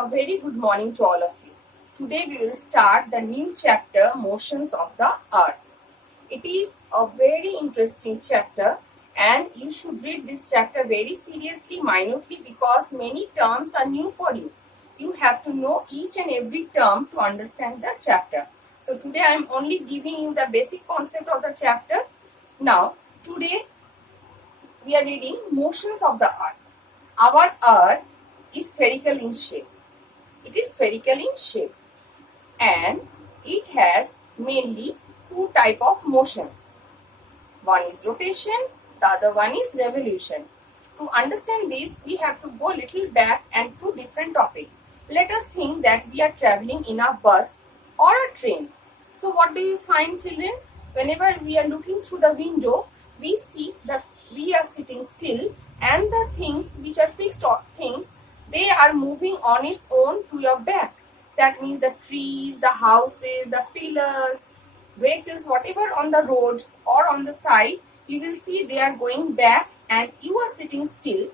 A very good morning to all of you. Today we will start the new chapter, Motions of the Earth. It is a very interesting chapter and you should read this chapter very seriously, minutely, because many terms are new for you. You have to know each and every term to understand the chapter. So today I am only giving you the basic concept of the chapter. Now, today we are reading Motions of the Earth. Our Earth is spherical in shape. It is spherical in shape and it has mainly two type of motions. One is rotation, the other one is revolution. To understand this, we have to go little back and to different topic. Let us think that we are traveling in a bus or a train. So what do you find, children? Whenever we are looking through the window, we see that we are sitting still and the things which are fixed things, they are moving on its own to your back. That means the trees, the houses, the pillars, vehicles, whatever on the road or on the side, you will see they are going back and you are sitting still.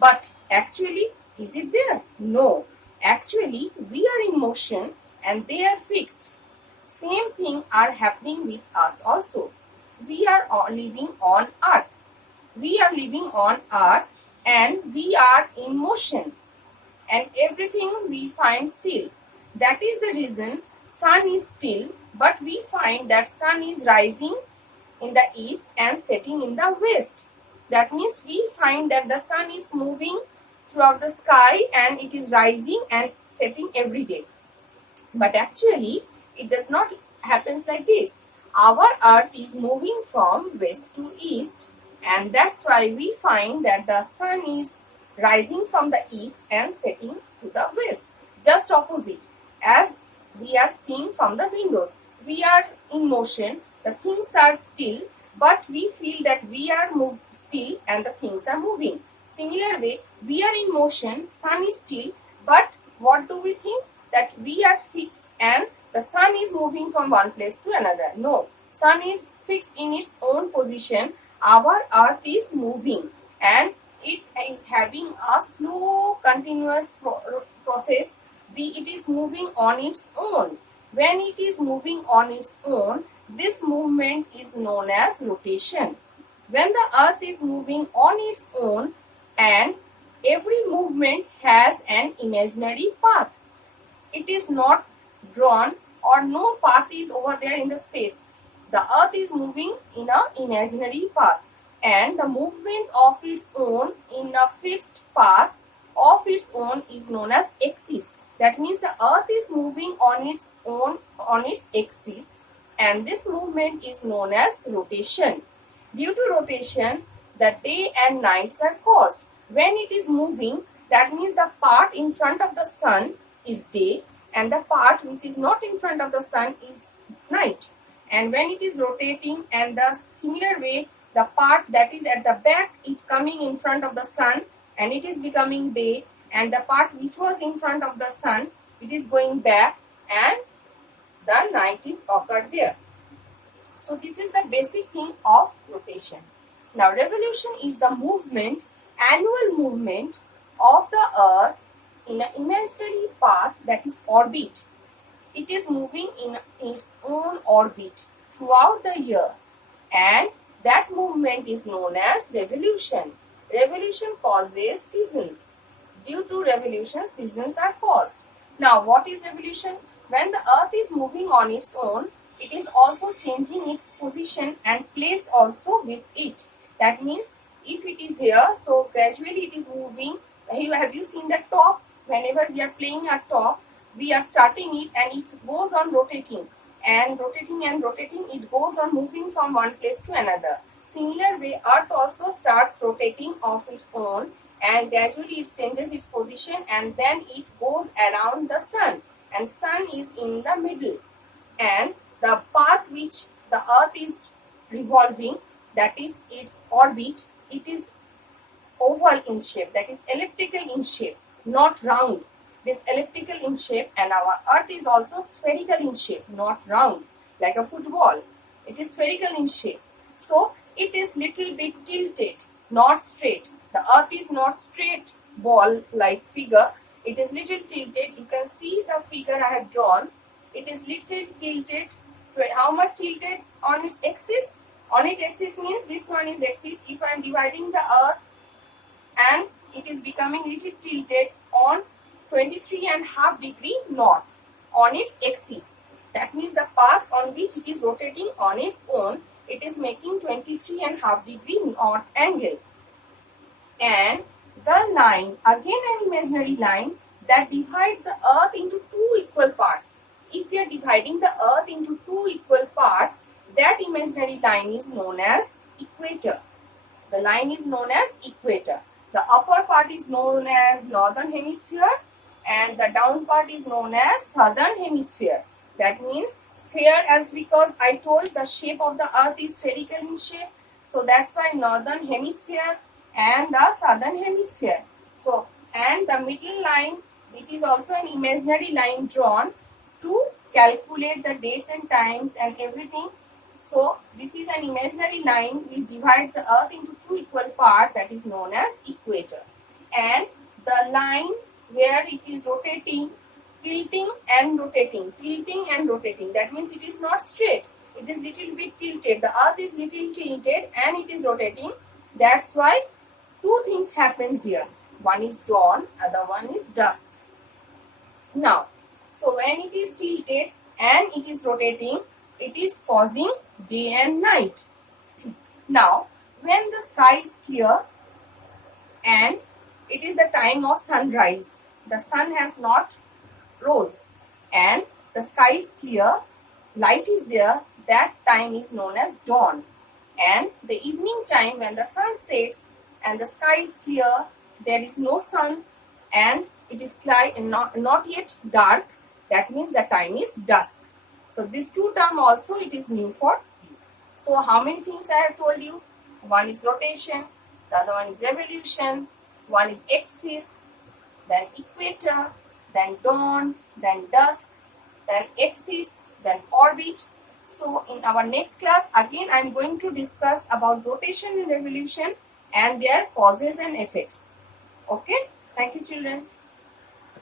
But actually, is it there? No. Actually, we are in motion and they are fixed. Same thing are happening with us also. We are all living on earth. We are living on earth and we are in motion. And everything we find still. That is the reason sun is still, but we find that sun is rising in the east and setting in the west. That means we find that the sun is moving throughout the sky and it is rising and setting every day. But actually, it does not happen like this. Our earth is moving from west to east, and that's why we find that the sun is rising from the east and setting to the west. Just opposite, as we are seeing from the windows. We are in motion, the things are still, but we feel that we are still and the things are moving. Similar way, we are in motion, sun is still, but what do we think? That we are fixed and the sun is moving from one place to another. No, sun is fixed in its own position. Our earth is moving and it is having a slow continuous process. It is moving on its own. When it is moving on its own, this movement is known as rotation. When the earth is moving on its own and every movement has an imaginary path. It is not drawn or no path is over there in the space. The earth is moving in an imaginary path and the movement of its own in a fixed path of its own is known as axis. That means the earth is moving on its own on its axis and this movement is known as rotation. Due to rotation, the day and nights are caused. When it is moving, that means the part in front of the sun is day and the part which is not in front of the sun is night. And when it is rotating and the similar way, the part that is at the back is coming in front of the sun and it is becoming day, and the part which was in front of the sun, it is going back and the night is occurred there. So this is the basic thing of rotation. Now revolution is the movement, annual movement of the earth in an imaginary path, that is orbit. It is moving in its own orbit throughout the year and that movement is known as revolution. Revolution causes seasons. Due to revolution, seasons are caused. Now, what is revolution? When the earth is moving on its own, it is also changing its position and place also with it. That means if it is here, so gradually it is moving. Have you seen the top? Whenever we are playing a top, we are starting it and it goes on rotating. And rotating, it goes on moving from one place to another. Similar way, earth also starts rotating of its own and gradually it changes its position and then it goes around the sun and sun is in the middle and the path which the earth is revolving, that is its orbit, it is oval in shape, that is elliptical in shape, not round. It is elliptical in shape and our earth is also spherical in shape, not round like a football. It is spherical in shape. So it is little bit tilted, not straight. The earth is not straight ball like figure. It is little tilted. You can see the figure I have drawn. It is little tilted. How much tilted on its axis? On its axis means this one is axis. If I am dividing the earth and it is becoming little tilted on 23.5 degree north on its axis. That means the path on which it is rotating on its own, it is making 23.5 degree north angle. And the line, again an imaginary line that divides the earth into two equal parts. If we are dividing the earth into two equal parts, that imaginary line is known as equator. The line is known as equator. The upper part is known as northern hemisphere and the down part is known as southern hemisphere. That means sphere, as because I told the shape of the earth is spherical in shape. So that's why northern hemisphere and the southern hemisphere. So, and the middle line, it is also an imaginary line drawn to calculate the dates and times and everything. So this is an imaginary line which divides the earth into two equal parts, that is known as equator. And the line where it is rotating, tilting and rotating. That means it is not straight. It is little bit tilted. The earth is little tilted and it is rotating. That's why two things happens here. One is dawn, other one is dusk. Now, so when it is tilted and it is rotating, it is causing day and night. Now, when the sky is clear and it is the time of sunrise, the sun has not rose and the sky is clear, light is there, that time is known as dawn. And the evening time when the sun sets and the sky is clear, there is no sun and it is not yet dark, that means the time is dusk. So these two terms also it is new for you. So how many things I have told you? One is rotation, the other one is revolution, one is axis, then equator, then dawn, then dusk, then axis, then orbit. So in our next class again I am going to discuss about rotation and revolution and their causes and effects. Okay, thank you children.